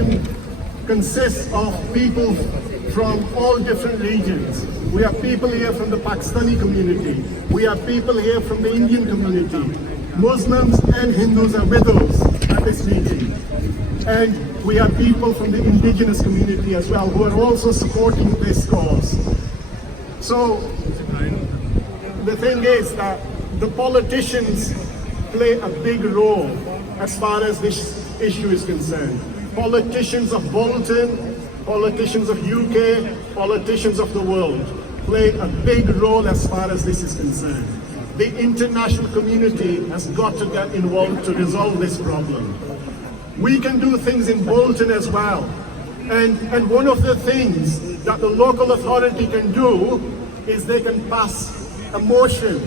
Bolton consists of people from all different regions. We have people here from the Pakistani community. We have people here from the Indian community. Muslims and Hindus are with us at this meeting. And we have people from the indigenous community as well who are also supporting this cause. So the thing is that the politicians play a big role as far as this issue is concerned. Politicians of Bolton, politicians of UK, politicians of the world play a big role as far as this is concerned. The international community has got to get involved to resolve this problem. We can do things in Bolton as well. And one of the things that the local authority can do is they can pass a motion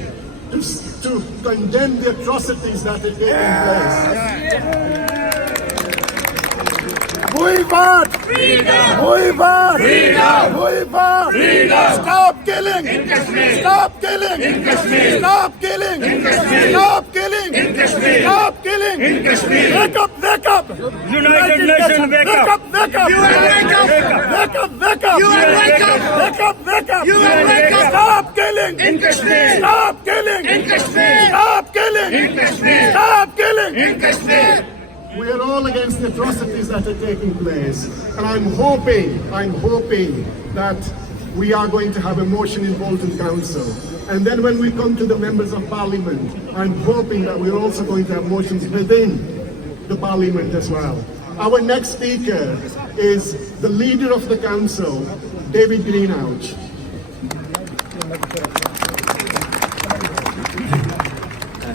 to condemn the atrocities that are taking place. We want freedom! We want freedom! We want freedom! Stop killing! In Kashmir! Stop killing! In Kashmir! Stop killing! In Kashmir! Stop killing! In Kashmir! Stop killing! In Kashmir! Wake up! Wake up! United Nations, wake up! Wake up! UN, wake up! Wake up! Wake up! UN, wake up! Wake up! Wake up! UN, wake up! Stop killing! In Kashmir! Stop killing! In Kashmir! Stop killing! In Kashmir! Stop killing! In Kashmir! We are all against the atrocities that are taking place, and I'm hoping that we are going to have a motion in Bolton Council. And then when we come to the members of Parliament, I'm hoping that we're also going to have motions within the Parliament as well. Our next speaker is the leader of the Council, David Greenouch.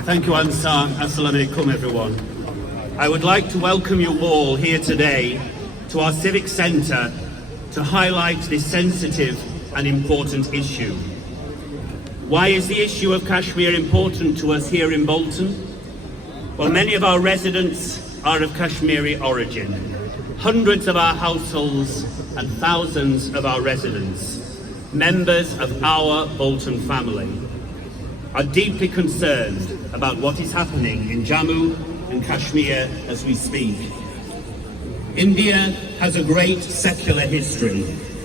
Thank you, Ansar. Assalamu alaikum, everyone. I would like to welcome you all here today to our Civic Centre to highlight this sensitive and important issue. Why is the issue of Kashmir important to us here in Bolton? Well, many of our residents are of Kashmiri origin. Hundreds of our households and thousands of our residents, members of our Bolton family, are deeply concerned about what is happening in Jammu and Kashmir as we speak. India has a great secular history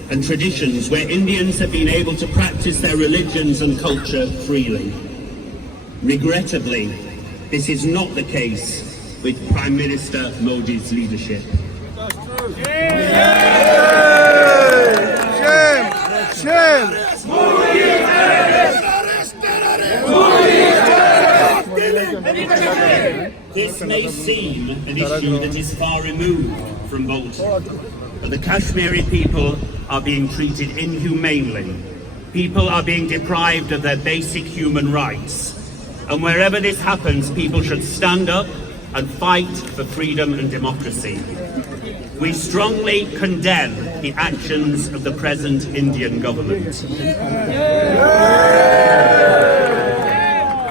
and traditions where Indians have been able to practice their religions and culture freely. Regrettably, this is not the case with Prime Minister Modi's leadership. This may seem an issue that is far removed from Bolton, but the Kashmiri people are being treated inhumanely. People are being deprived of their basic human rights. And wherever this happens, people should stand up and fight for freedom and democracy. We strongly condemn the actions of the present Indian government.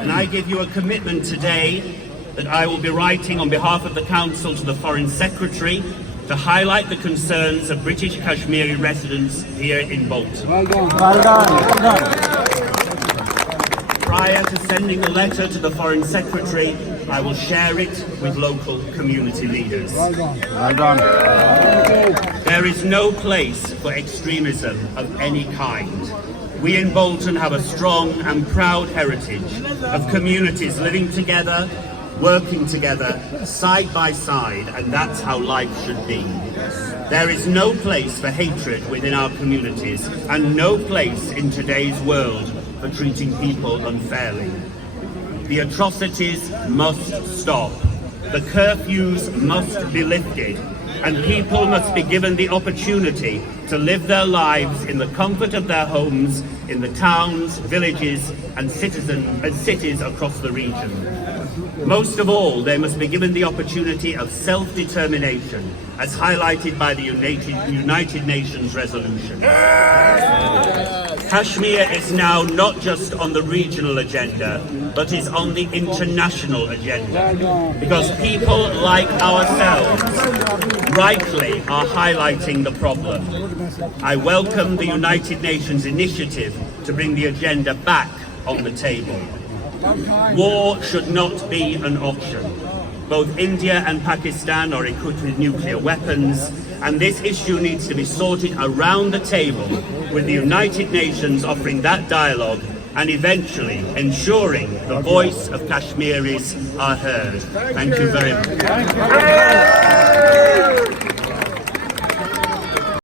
And I give you a commitment today that I will be writing on behalf of the Council to the Foreign Secretary to highlight the concerns of British Kashmiri residents here in Bolton. Well done. Well done. Well done. Prior to sending the letter to the Foreign Secretary, I will share it with local community leaders. Well done. Well done. There is no place for extremism of any kind. We in Bolton have a strong and proud heritage of communities living together, working together, side by side, and that's how life should be. There is no place for hatred within our communities, and no place in today's world for treating people unfairly. The atrocities must stop. The curfews must be lifted, and people must be given the opportunity to live their lives in the comfort of their homes, in the towns, villages, and cities across the region. Most of all, they must be given the opportunity of self-determination, as highlighted by the United Nations resolution. Kashmir is now not just on the regional agenda, but is on the international agenda, because people like ourselves rightly are highlighting the problem. I welcome the United Nations initiative to bring the agenda back on the table. War should not be an option, Both India and Pakistan are equipped with nuclear weapons, and this issue needs to be sorted around the table, with the United Nations offering that dialogue and eventually ensuring the voice of Kashmiris are heard. Thank you very much.